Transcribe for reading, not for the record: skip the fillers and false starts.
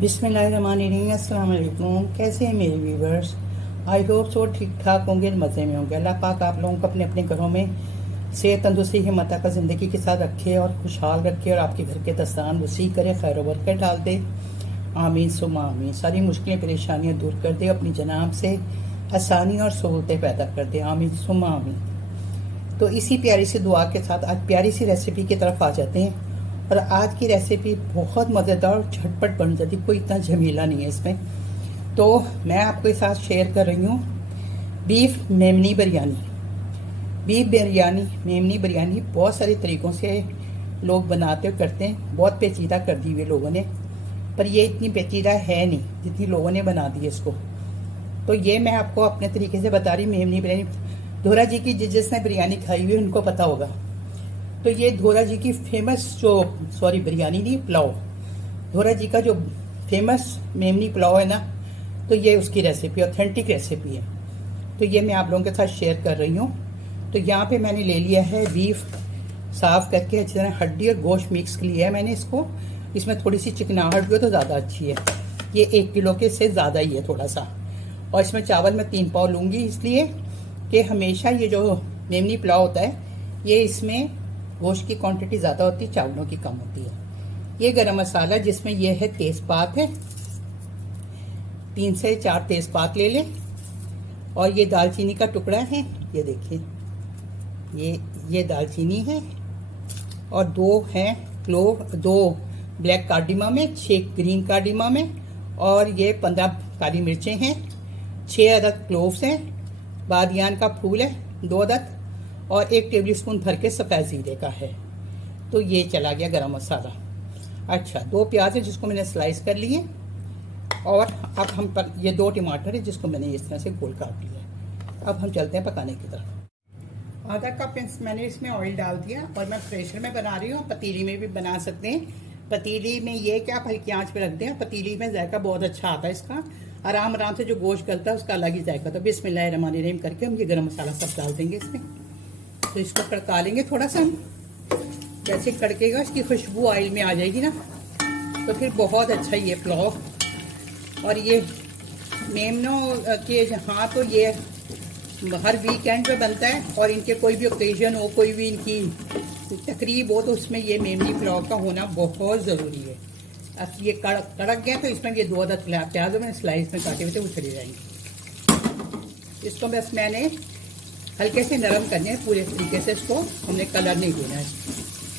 बिस्मिल्लाहिर्रहमानिर्रहीम। अस्सलाम वालेकुम। कैसे हैं मेरे व्यूवर्स? आई होप सो ठीक ठाक होंगे, मज़े में होंगे। अल्लाह पाक आप लोगों को अपने अपने घरों में सेहत तंदुरुस्ती हिम्मत का ज़िंदगी के साथ रखे और खुशहाल रखे और आपके घर के दस्तान वसी करे, खैर व बरकत डाल दे। आमीन सुम्मा आमीन। सारी मुश्किलें परेशानियाँ दूर कर दे, अपनी जनाब से आसानी और सहूलतें पैदा कर दे। आमीन सुम्मा आमीन। तो इसी प्यारी सी दुआ के साथ आज प्यारी सी रेसिपी की तरफ आ जाते हैं। और आज की रेसिपी बहुत मज़ेदार और झटपट बन जाती, कोई इतना झमेला नहीं है इसमें। तो मैं आपके साथ शेयर कर रही हूँ बीफ मेमनी बिरयानी। बीफ बिरयानी, मेमनी बिरयानी बहुत सारे तरीक़ों से लोग बनाते और करते हैं। बहुत पेचीदा कर दी हुई लोगों ने, पर ये इतनी पेचीदा है नहीं जितनी लोगों ने बना दी है इसको। तो ये मैं आपको अपने तरीके से बता रही। मेमनी बिरयानी धोरा जी की जिसने बिरयानी खाई हुई उनको पता होगा। तो ये धोरा जी की फेमस बिरयानी नहीं, पुलाव। धोरा जी का जो फेमस मेमनी पुलाव है ना, तो ये उसकी रेसिपी, ऑथेंटिक रेसिपी है। तो ये मैं आप लोगों के साथ शेयर कर रही हूँ। तो यहाँ पे मैंने ले लिया है बीफ, साफ करके अच्छी तरह हड्डी और गोश्त मिक्स लिया है मैंने इसको। इसमें थोड़ी सी चिकनाहट भी हो तो ज़्यादा अच्छी है। ये 1 किलो के से ज़्यादा ही है थोड़ा सा। और इसमें चावल मैं 3 पाव लूँगी, इसलिए कि हमेशा ये जो मेमनी पुलाव होता है ये इसमें गोश्त की क्वांटिटी ज़्यादा होती है, चावलों की कम होती है। ये गरम मसाला जिसमें ये है तेज़पात है, 3 से 4 तेज़पात ले लें। और ये दालचीनी का टुकड़ा है, ये देखिए, ये दालचीनी है। और 2 हैं क्लोव, 2 ब्लैक कार्डिमम में, 6 ग्रीन कार्डिमम में। और ये 15 काली मिर्चें हैं, 6 अदद क्लोव्स हैं, बादियान का फूल है 2 अदद, और 1 टेबल स्पून भर के सफ़ेद ज़ीरे का है। तो ये चला गया गरम मसाला। अच्छा, 2 प्याज है जिसको मैंने स्लाइस कर लिए। और अब हम पर ये 2 टमाटर है जिसको मैंने इस तरह से गोल काट लिया। अब हम चलते हैं पकाने की तरफ। आधा कप मैंने इसमें ऑयल डाल दिया और मैं प्रेशर में बना रही हूँ। पतीली में भी बना सकते हैं। पतीली में ये क्या, आप हल्की आंच पे रख दें। पतीली में जायका बहुत अच्छा आता है इसका, आराम आराम से जो गोश्त गलता है उसका अलग ही जायका। तो बिस्मिल्लाहिर्रहमानिर्रहीम करके हम ये गरम मसाला सब डाल देंगे इसमें। तो इसको तड़का लेंगे थोड़ा सा हम। जैसे तड़केगा इसकी खुशबू ऑयल में आ जाएगी ना, तो फिर बहुत अच्छा ये पुलाव। और ये मेमनों के यहाँ तो ये हर वीकेंड पे बनता है, और इनके कोई भी ओकेजन हो, कोई भी इनकी तकरीब हो, तो उसमें ये मेमनी पुलाव का होना बहुत ज़रूरी है। अब ये कड़क गया तो इसमें ये 2 अदद प्याज मैंने स्लाइस में काटे हुए थे वो चले जाएंगे। इसको बस मैंने हल्के से नरम करने हैं पूरे तरीके से, इसको हमने कलर नहीं देना है।